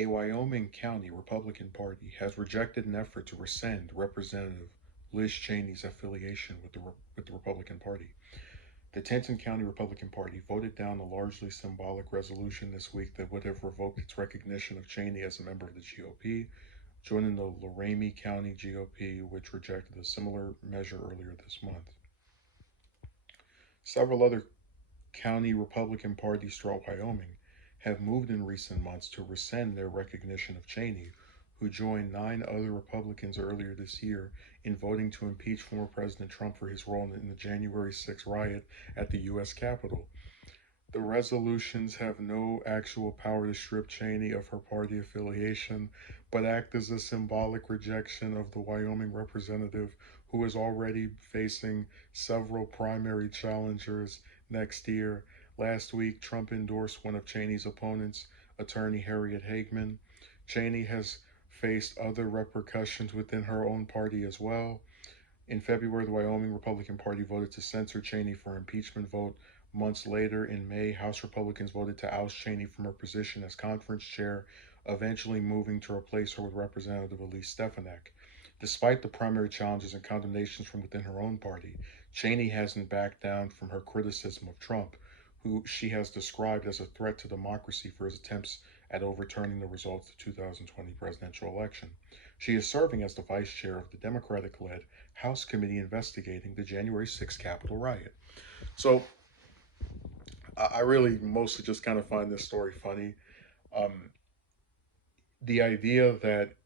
A Wyoming County Republican Party has rejected an effort to rescind Representative Liz Cheney's affiliation with the Republican Party. The Denton County Republican Party voted down a largely symbolic resolution this week that would have revoked its recognition of Cheney as a member of the GOP, joining the Loramie County GOP, which rejected a similar measure earlier this month. Several other county Republican parties throughout Wyoming have moved in recent months to rescind their recognition of Cheney, who joined 9 other Republicans earlier this year in voting to impeach former President Trump for his role in the January 6th riot at the U.S. Capitol. The resolutions have no actual power to strip Cheney of her party affiliation, but act as a symbolic rejection of the Wyoming representative who is already facing several primary challengers next year. Last week, Trump endorsed one of Cheney's opponents, attorney Harriet Hageman. Cheney has faced other repercussions within her own party as well. In February, the Wyoming Republican Party voted to censor Cheney for impeachment vote. Months later, in May, House Republicans voted to oust Cheney from her position as conference chair, eventually moving to replace her with Representative Elise Stefanik. Despite the primary challenges and condemnations from within her own party, Cheney hasn't backed down from her criticism of Trump, who she has described as a threat to democracy for his attempts at overturning the results of the 2020 presidential election. She is serving as the vice chair of the Democratic led House committee investigating the January 6th Capitol riot. So I really mostly just kind of find this story funny. Um, the idea that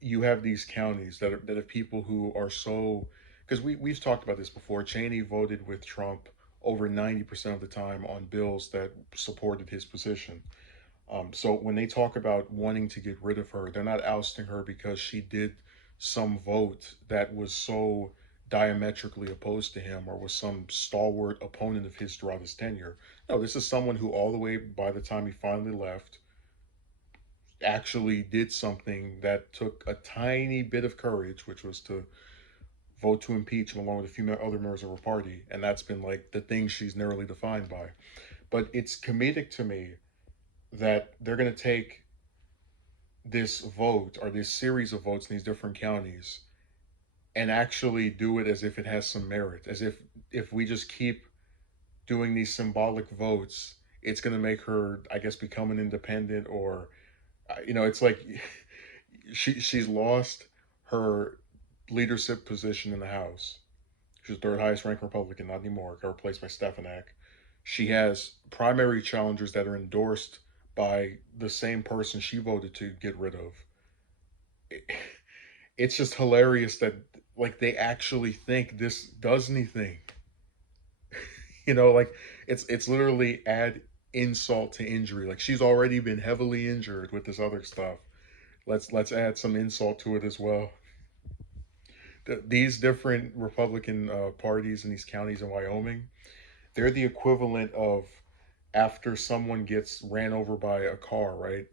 you have these counties that have people who are so, because we've talked about this before. Cheney voted with Trump over 90% of the time on bills that supported his position. So when they talk about wanting to get rid of her, they're not ousting her because she did some vote that was so diametrically opposed to him or was some stalwart opponent of his throughout his tenure. No, this is someone who, all the way by the time he finally left, actually did something that took a tiny bit of courage, which was to vote to impeach him along with a few other members of her party. And that's been like the thing she's narrowly defined by. But it's comedic to me that they're going to take this vote or this series of votes in these different counties and actually do it as if it has some merit, as if we just keep doing these symbolic votes, it's going to make her, I guess, become an independent, or it's like she's lost her leadership position in the House. She's the third highest ranked Republican, not anymore, got replaced by Stefanik. She has primary challengers that are endorsed by the same person she voted to get rid of. It's just hilarious that like they actually think this does anything. Like it's literally add insult to injury. Like she's already been heavily injured with this other stuff. Let's add some insult to it as well. These different Republican parties in these counties in Wyoming, they're the equivalent of after someone gets ran over by a car, right?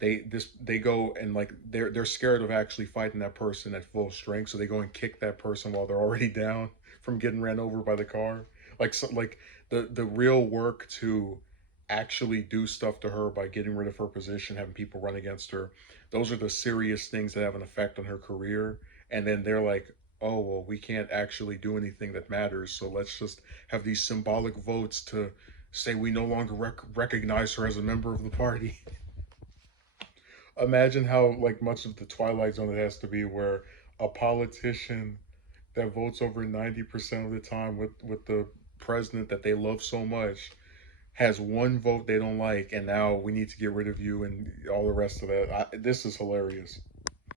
They go and like they're scared of actually fighting that person at full strength, so they go and kick that person while they're already down from getting ran over by the car. Like the real work to actually do stuff to her by getting rid of her position, having people run against her. Those are the serious things that have an effect on her career. And then they're like, oh well, we can't actually do anything that matters, so let's just have these symbolic votes to say we no longer recognize her as a member of the party. Imagine how like much of the Twilight Zone it has to be, where a politician that votes over 90% of the time with the president that they love so much has one vote they don't like, and now we need to get rid of you and all the rest of that. This is hilarious.